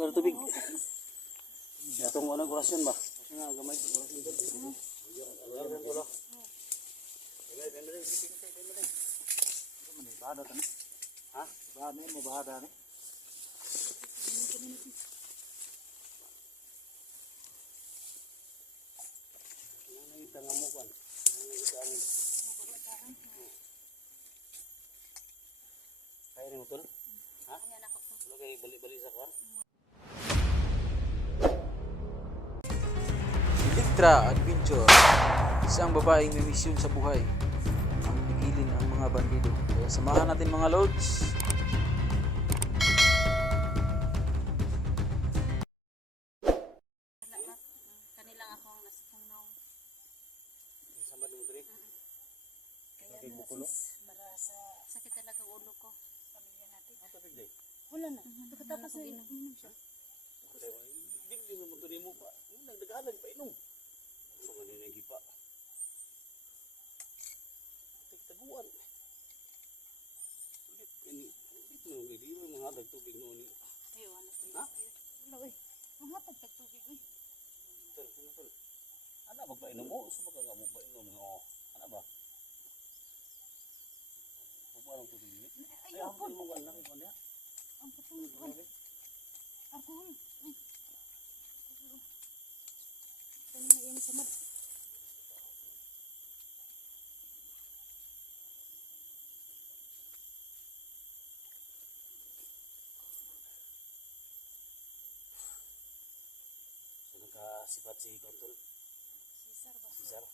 Bukan tubig. Atong walang orasyon ba? Kasi nga gamay orasyon tol. Alam ko lo. Bahada tani. Ha? Bahada ni mo bahada ni. Nang itang mo kan. Nang itang. Kaya ni mo tol? Ha? Ano kay bali-bali sa kwan? Electra Adventure, isang babaeng may misyon sa buhay ang pigilin ang mga bandido. Kaya samahan natin mga lods. Kanilang ako ang nasa tungnaw. Sama mo diri. Kaya Kay bukulo. marasa sakit talaga ulo ko. Pamilya natin. Ano tubig day? Wala na. Pagkatapos na inom siya. Dili mo diri mo pa. Nagdagalan pa inom. So kanina gipa. Taguan. Ulit ini. Ulit no, di mo mahadag tubig no ni. Ayo ano ko. Ha? Wala oy. Ang hatag tag tubig oy. Tol, tol. Ana magpainom mo, so baka mo pa inom no. Ana ba? Bubuan ang tubig ni. Ay, ako mo wala ko niya. Ang patungkuan. Ako oy. Kanina yan sa mat. So nagkasipat si Kontol. Sisar ba? Sisar.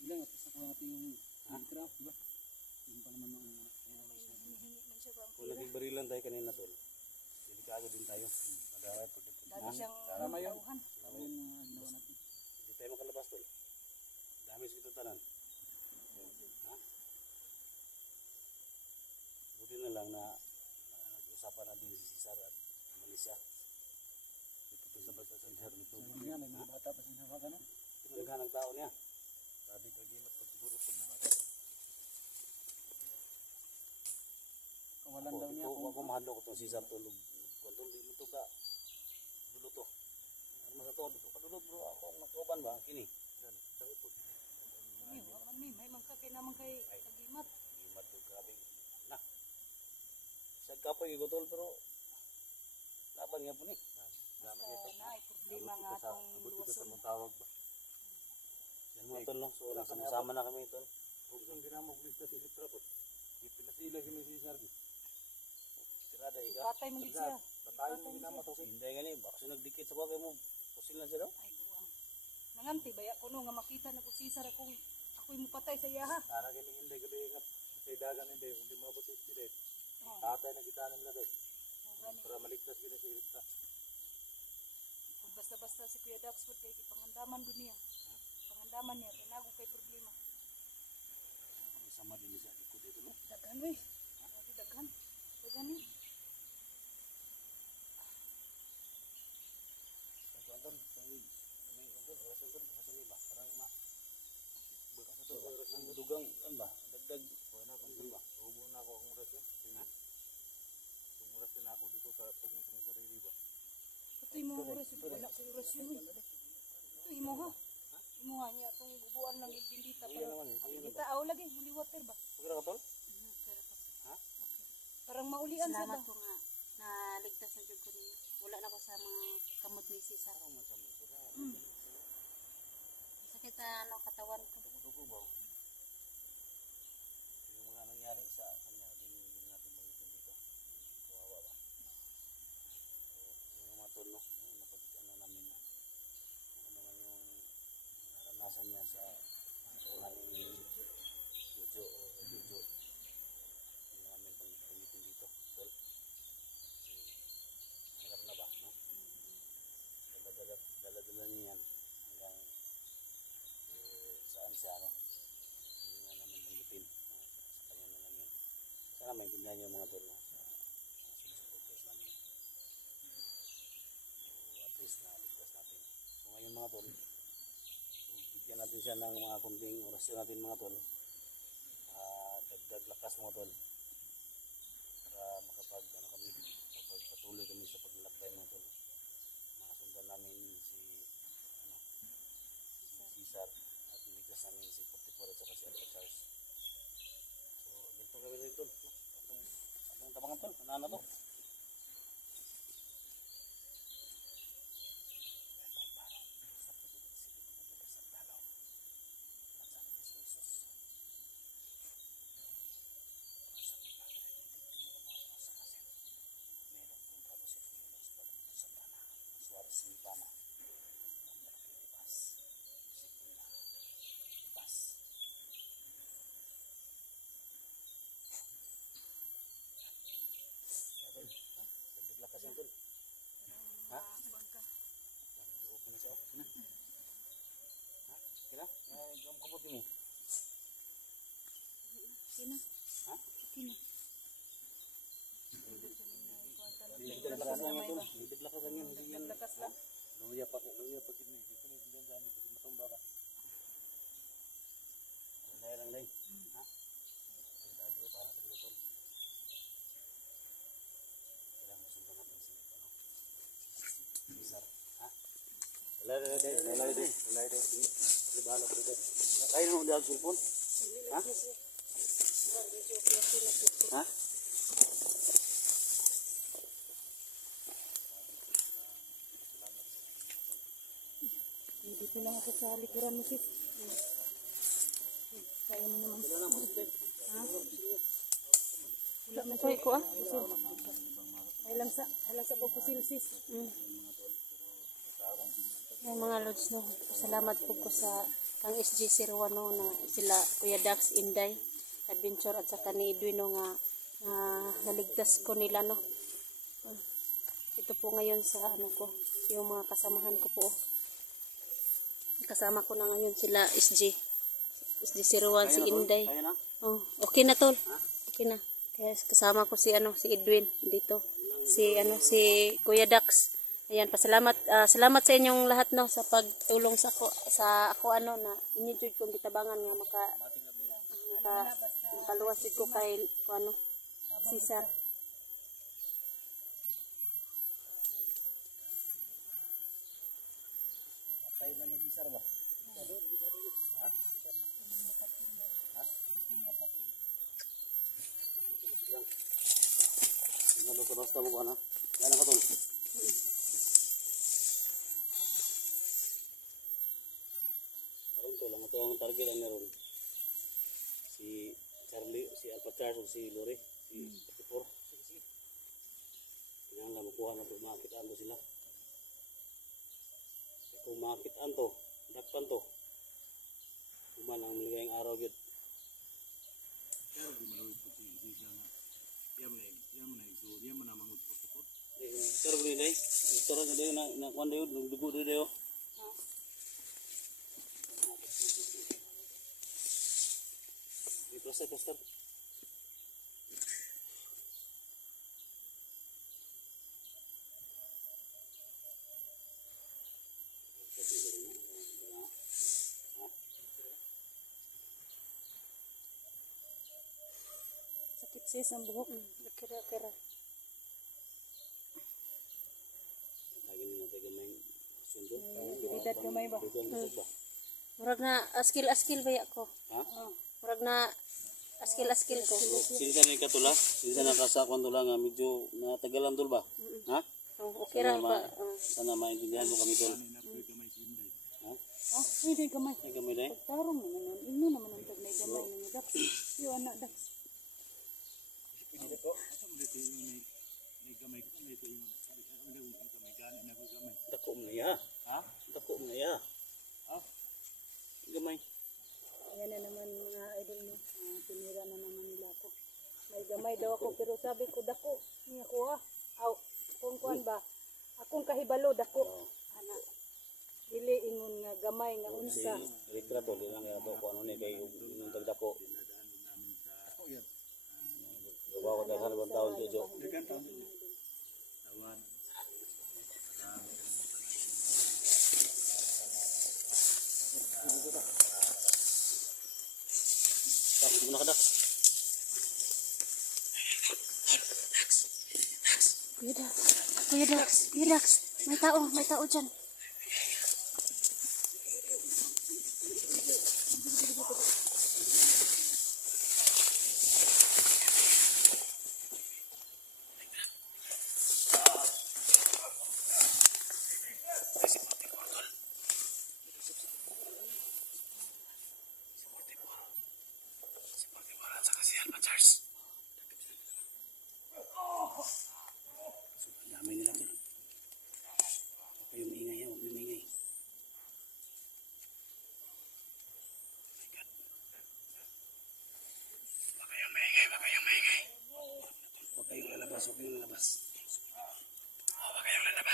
Ilang at isa ko natin yung Electra, di ba? Yung pa naman mga Hinihingi man siya ba ang Kung pera? nagbarilan tayo kanina tol. Delikado din tayo. Madaway pag Dami siyang Tama yun. tauhan. tama yung mga ginawa natin. Hindi tayo makalabas tol. Damis kita tanan. Ha? Buti na lang na nag-usapan natin si Cesar at Malaysia. Ito sa basta sa Cesar nito. Sabi nga, may mga bata pa sinahawagan, no? Ito naghanang ng tao niya. Sabi ko gimat pag siguro pag bata. Kawalan daw niya Ako kung mahadlo ko itong Cesar tulog. Kontol di mo ito ka. Dulo to. Ano man sa to? Dito ka dulo bro. Ako ang nakauban ba? Kini. Ay, waman may mangkakay naman kay agimat. Gimat to grabe. Na. Sa kapoy gutol pero laban nga po ni. Laban Basta ito. na ay problema nga atong luwason. Tawag ba? Yan mga tol no. So nagsama na kami tol. Huwag kang ginamog lista si Litra po. Di pinasila kami si Sardi. Tirada ika. Patay mo gid siya. Patayin mo ginama to. Hindi gani. Bakso nagdikit sa bagay mo. Pusil na siya daw. Ay buwang. Nanganti baya ko no nga makita na ko sisar akong ako'y mo patay sa iya ha. Ana gani hindi gabi ingat. Sa dagan hindi kundi mabot si Red. Oh, Tatay na kita nila daw. gani. Para maligtas gini si Litra. Kung basta-basta si Kuya Daxford kay pangandaman gud niya. Pangandaman niya kay nago kay problema. Sama din siya likod dito no. Daghan we. Grabe daghan. Daghan ni. Konton, kami konton, orasan ton, orasan ni ba? Parang ma. Bekas to, orasan dugang kan ba? Dagdag. Wala kan ba? Ubo na ako ang orasan. Ha? Kung orasan ako di ko ka pugong sa sarili ba? Katoy mo oras wala kay oras yun. Ito imo ha. Imo ha niya tong bubuan lang dindita Iya pero naman eh. dindita aw lagi holy water ba? Pagkira ka tol? Ha? Parang maulian sa ba? Salamat po nga na ligtas na jud ko ninyo. Wala na ko sa mga kamot ni Cesar. Parang masama sila. Sakit na ano katawan ko. Tumutugo ba? Yung mga nangyari sa kanya, din natin magitin dito. Kawawa ba? So, yung mga tol no, yung napag-ano namin na kung ano man yung naranasan niya sa ulan ni Jojo o Jojo. Hindi namin pag-gamitin dito. Tol. Kasi hirap na ba, no? Dala-dala niya yan hanggang saan siya, no? Hindi na namin banggitin. No? Sa kanya na lang yun. Sana maintindihan niyo mga tol, no? Sa mga supporters namin. So, at least na ligtas natin. So, ngayon mga tol, bigyan natin siya ng mga kunting orasyon natin mga tol. Dagdag lakas mga tol. Para makapag, ano kami, makapagpatuloy kami sa paglakbay Cesar at niligtas namin si 44 at saka si Alpha Charles. So, dito kami rin tol. Atong tabangan tol, ano na to? Sintana. Dagdag lakas yan tol. Ha? Okay na siya. Okay na. Ha? Okay na? Ang kabuti mo. Okay na. Ha? Okay na. Dagdag lakas lang yan tol. Dagdag lakas lang yan. Dagdag lakas lang. Luya pa kini. Dito na yung dyan basta matumba ka. Lay lang lay. Ha? Dito para sa dito tol. Kailangan masundan natin si Cesar. Ha? Lalay. Bahala ko dito. Kaya mo diyan cellphone? Ha? Ha? Dito lang ako sa likuran mo, sis. Kaya mo naman. Ha? Wala na siya ko, ah. Ay lang sa pagpusil, sis. Ay, mga lods, no. Salamat po ko sa kang SG01, no, na sila Kuya Dax, Inday, Adventure, at saka ni Edwin, no, nga naligtas ko nila, no. Ito po ngayon sa ano ko, yung mga kasamahan ko po. Kasama ko na ngayon sila SG01, si Inday. Kaya na? Oh, okay na tol. Okay na. Kaya kasama ko si Edwin dito. Si Kuya Dax. Ayan, pasalamat salamat sa inyong lahat, no, sa pagtulong sa ako na inenjoy kong gitabangan nga makaluwas ko kay Cesar. Patay na ni Cesar ba? Ha? Gusto niya pati. Sige lang. Basta mo ba na? Yan ang katol. Karon to lang ito ang target lang meron. Si Charlie, si Alpha Charles, si Lori, si 44. Sige. Yan lang makuha na to, makitaan to sila. Kung makitaan to, dakpan to. Kuman ang maligayang araw gyud. Pero gini dai, ito ra dai na kuan dai dugo dai dai. Plaster. Sakit sis ang buhok. Kira-kira. Lagi ni natin gamay sundo. Edad gamay ba? Murag na askil-askil ba ko? Ha? Murag na askil-askil ko. Sinsa ni katula? Sinsa nakasakwan tula nga medyo natagalan tul ba? Ha? Okay ra ba? Sana maintindihan mo kami tol. Ha? Hindi gamay. Ay gamay dai. Tarong naman nun. Ino naman ang tag na gamay ng Dax. Yung anak Dax. Dako mo na ya. Ha? Dako mo na ya. Ha? Gamay. Ayan na naman mga idol mo. Tinira na naman nila ako. May gamay daw ako pero sabi ko dako. Niya ko ha. Aw, kung kuan ba? Akong kahibalo dako. Ana. Dili ingon nga gamay nga unsa. Ritra tol lang ya to ko ano ni kay yung tagdako. Gawa ko dahil 1 taon jojo. Tak muna ka dak. Kuya Dax, may tao dyan.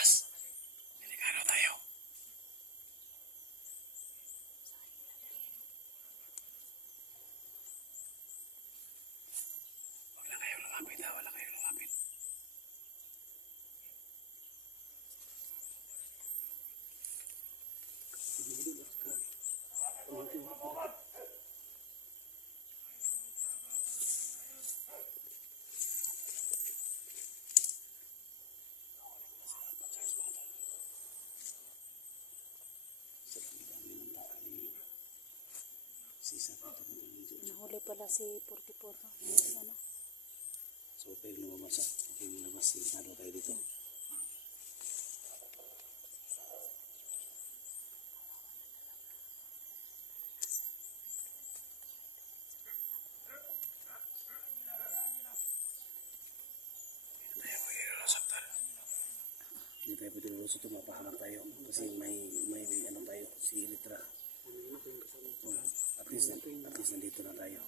Bukas, delikado tayo. Huwag lang kayo lumapit ha, wala kayo lumapit. Nahuli pala si 44. No? Ano? So, pwede lumabas ha. Pwede lumabas, delikado tayo dito. Hindi tayo pwede lulusot ito, mapahamak tayo. Kasi may ano tayo, si Elitra. At least nandito na tayo.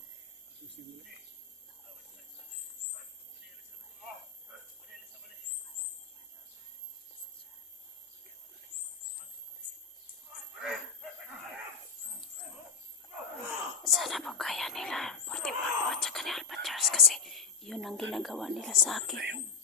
Sana po kaya nila 44 po at saka ni Alpha Charles kasi yun ang ginagawa nila sa akin.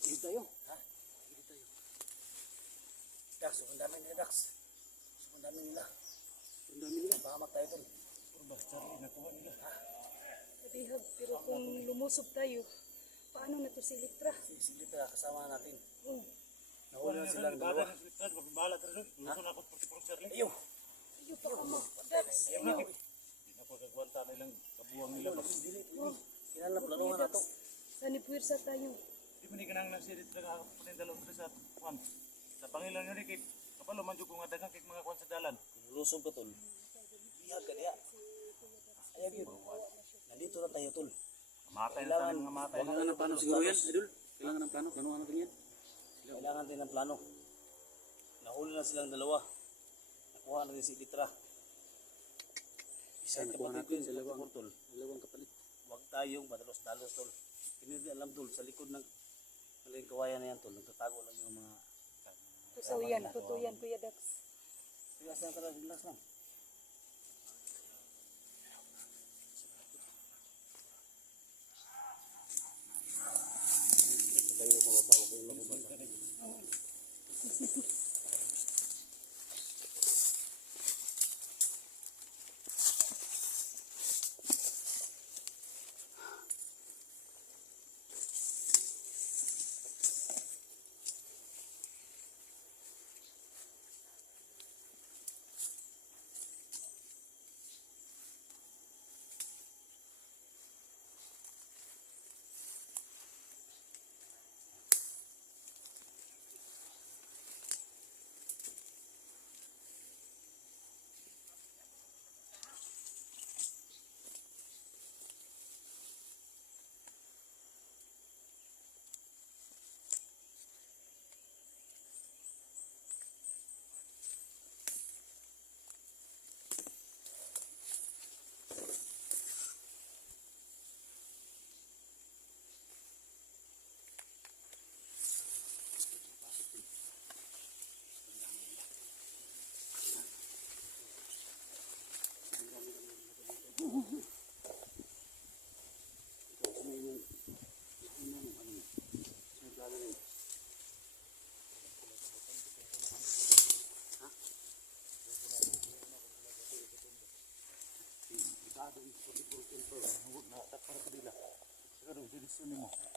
Gilid tayo. Ha? Gilid tayo. Dax, ang dami nila, Dax. Ang dami nila. Ang dami nila. Pahamak tayo dun. Charlie, nakuha nila. Ha? Rehab, pero kung lumusob tayo, paano na to si Elitra? Si Elitra, kasama natin. Oh, Nahuli na silang dalawa. Bahala tayo. Luto na ako por Charlie. Ayaw. ayaw pa ka mo. Dax, ayaw. Hindi na pagkagwanta na ilang kabuwang nila. Kailan na planuhan na to? Saan ipwersa tayo? Di mo ni kanang nasirit na panindalong sa kwan. Sa Pangilan yun kay kapalo man jud ko nga daghang kay mga kwan sa dalan. Lulusog ka, tol. Iyag ka diya. Ayaw yun. Nandito na tayo, tol. Matay na tayo mga matay. Kailangan ng plano siguro yan, Idol. Kailangan ng plano. Planuhan natin yan. Kailangan din ng plano. Nahuli na silang dalawa. Nakuha natin si Elitra. Isa nakuha natin sa dalawang kapalit. Huwag tayong madalos-dalos, tol. Hindi alam, tol, sa likod ng kawayan na yan, tol. Nagtatago lang yung mga... Totoo yan, Kuya Dax. Relax lang talaga, relax lang. gusto nimo?